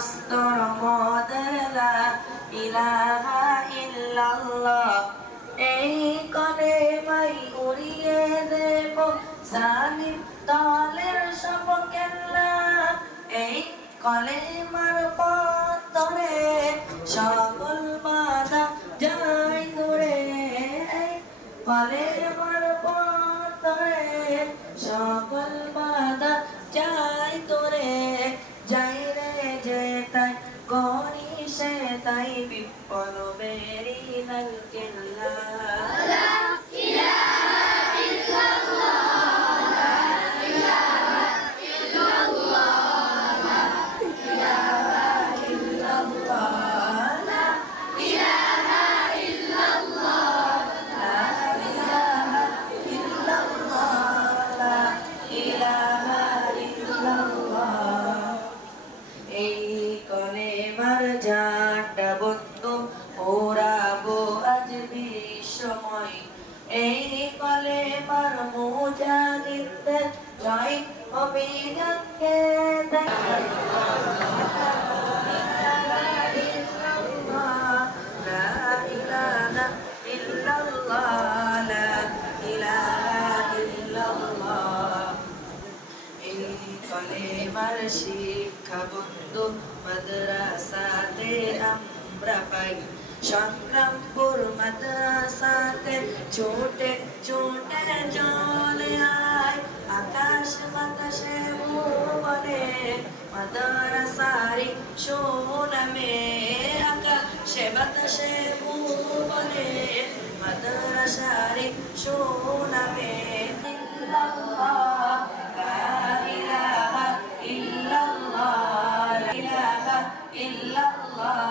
মস্তর মদের লা ইলাহা ইল্লাল্লাহ। এই কলেমাই উড়িয়ে দেব জালিম দলের সব কেল্লা। এই কলেমার পথ ধরে সকল বাধা যায় দূরে। এই কলেমার পথ ধরে সকল বাধা যায় দূরে। যাই রে যে তাই করি সে তাই বিফল বেরি লাল কেল্লা। এই কলেমার ঝান্ডা বন্ধু ওড়াবো আজ বিশ্বময়। এই কলেমার মুজাহিদদের জয় অভিযানকে কলেমার শিক্ষা বন্ধু মাদ্রাসাতে আমরা পাই। সংগ্রামপুর মাদ্রাসাতে ছোটে ছোটে চলে আয়। আকাশ বাতাসে ভুবনে মাদ্রাসারি সুনামে। আকাশে বাতাসে ভুবনে মাদ্রাসারি সুনামে। ইল্লাল্লাহ